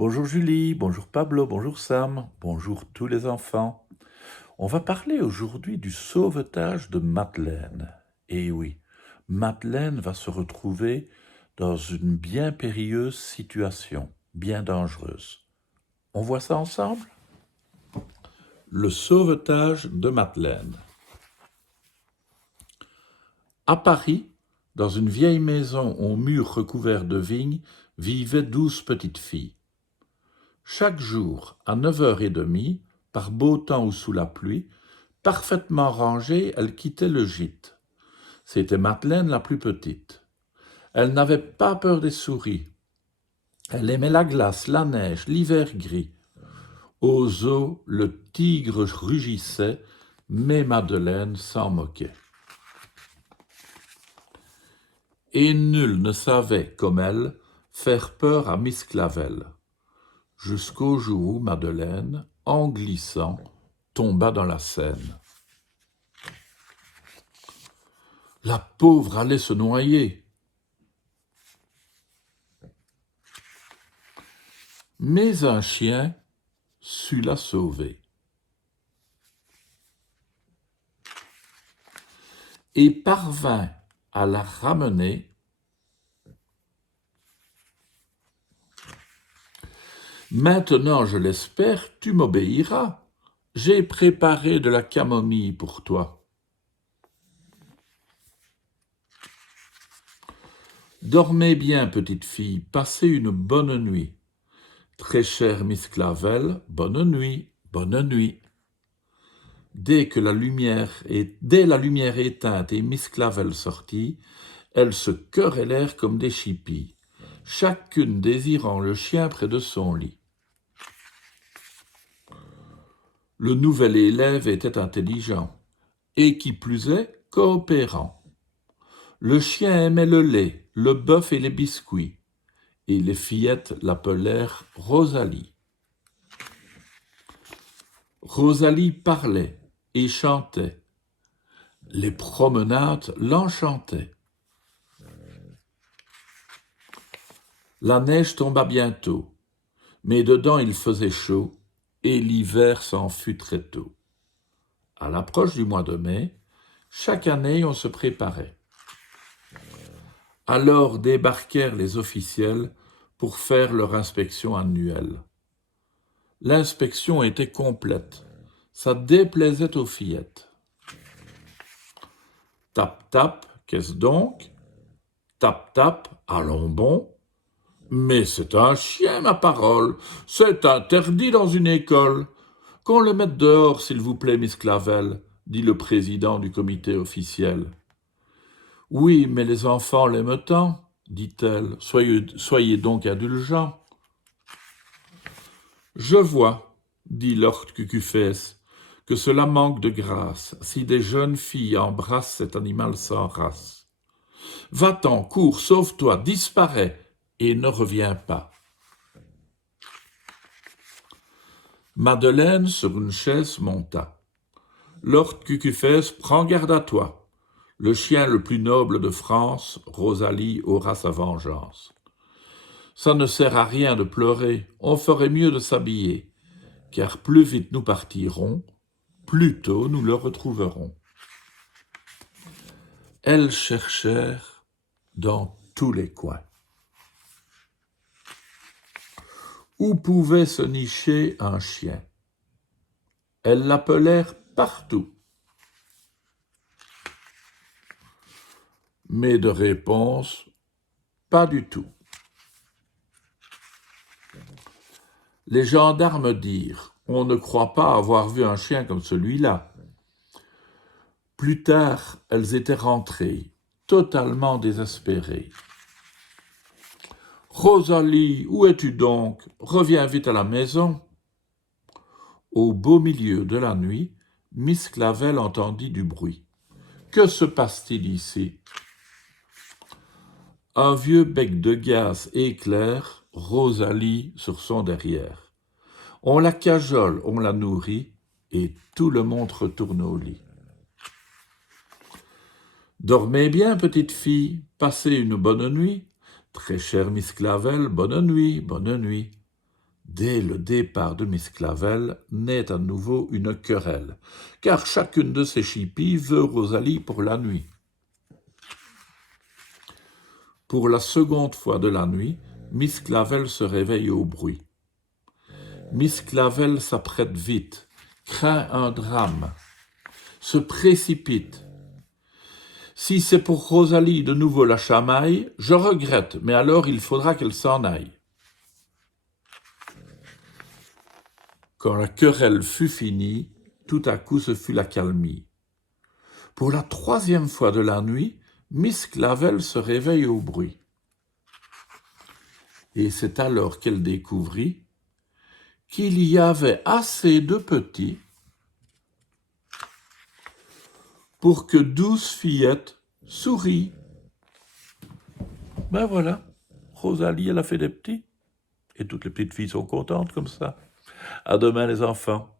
Bonjour Julie, bonjour Pablo, bonjour Sam, bonjour tous les enfants. On va parler aujourd'hui du sauvetage de Madeleine. Et oui, Madeleine va se retrouver dans une bien périlleuse situation, bien dangereuse. On voit ça ensemble? Le sauvetage de Madeleine. À Paris, dans une vieille maison aux murs recouverts de vignes, vivaient 12 petites filles. Chaque jour, à 9h30, par beau temps ou sous la pluie, parfaitement rangées, elles quittaient le gîte. C'était Madeleine la plus petite. Elle n'avait pas peur des souris. Elle aimait la glace, la neige, l'hiver gris. Aux eaux, le tigre rugissait, mais Madeleine s'en moquait. Et nul ne savait, comme elle, faire peur à Miss Clavel, jusqu'au jour où Madeleine, en glissant, tomba dans la Seine. La pauvre allait se noyer. Mais un chien sut la sauver. Et parvint à la ramener. Maintenant, je l'espère, tu m'obéiras. J'ai préparé de la camomille pour toi. Dormez bien, petite fille, passez une bonne nuit. Très chère Miss Clavel, bonne nuit, bonne nuit. Dès la lumière éteinte et Miss Clavel sortit, elles se querellèrent comme des chippies, chacune désirant le chien près de son lit. Le nouvel élève était intelligent, et qui plus est, coopérant. Le chien aimait le lait, le bœuf et les biscuits, et les fillettes l'appelèrent Rosalie. Rosalie parlait et chantait. Les promenades l'enchantaient. La neige tomba bientôt, mais dedans il faisait chaud, et l'hiver s'en fut très tôt. À l'approche du mois de mai, chaque année on se préparait. Alors débarquèrent les officiels pour faire leur inspection annuelle. L'inspection était complète, ça déplaisait aux fillettes. Tap, tap, qu'est-ce donc? Tap, tap, allons bon. Mais c'est un chien, ma parole, c'est interdit dans une école. Qu'on le mette dehors, s'il vous plaît, Miss Clavel, dit le président du comité officiel. Oui, mais les enfants l'aiment tant, dit-elle, soyez donc indulgents. Je vois, dit Lord Cucufès, que cela manque de grâce, si des jeunes filles embrassent cet animal sans race. Va-t'en, cours, sauve-toi, disparais, et ne reviens pas. Madeleine sur une chaise monta. Lord Cucufès, prends garde à toi. Le chien le plus noble de France, Rosalie, aura sa vengeance. Ça ne sert à rien de pleurer, on ferait mieux de s'habiller, car plus vite nous partirons, plus tôt nous le retrouverons. Elles cherchèrent dans tous les coins. Où pouvait se nicher un chien? Elles l'appelèrent partout. Mais de réponse, pas du tout. Les gendarmes dirent « On ne croit pas avoir vu un chien comme celui-là ». Plus tard, elles étaient rentrées, totalement désespérées. « Rosalie, où es-tu donc? Reviens vite à la maison ». Au beau milieu de la nuit, Miss Clavel entendit du bruit. « Que se passe-t-il ici ?» Un vieux bec de gaz éclaire Rosalie sur son derrière. On la cajole, on la nourrit, et tout le monde retourne au lit. Dormez bien, petite fille, passez une bonne nuit. Très chère Miss Clavel, bonne nuit, bonne nuit. Dès le départ de Miss Clavel, naît à nouveau une querelle, car chacune de ces chippies veut Rosalie pour la nuit. Pour la seconde fois de la nuit, Miss Clavel se réveille au bruit. Miss Clavel s'apprête vite, craint un drame, se précipite. Si c'est pour Rosalie de nouveau la chamaille, je regrette, mais alors il faudra qu'elle s'en aille. Quand la querelle fut finie, tout à coup ce fut la calmie. Pour la troisième fois de la nuit, Miss Clavel se réveille au bruit. Et c'est alors qu'elle découvrit qu'il y avait assez de petits pour que 12 fillettes sourient. Ben voilà, Rosalie, elle a fait des petits. Et toutes les petites filles sont contentes comme ça. À demain les enfants.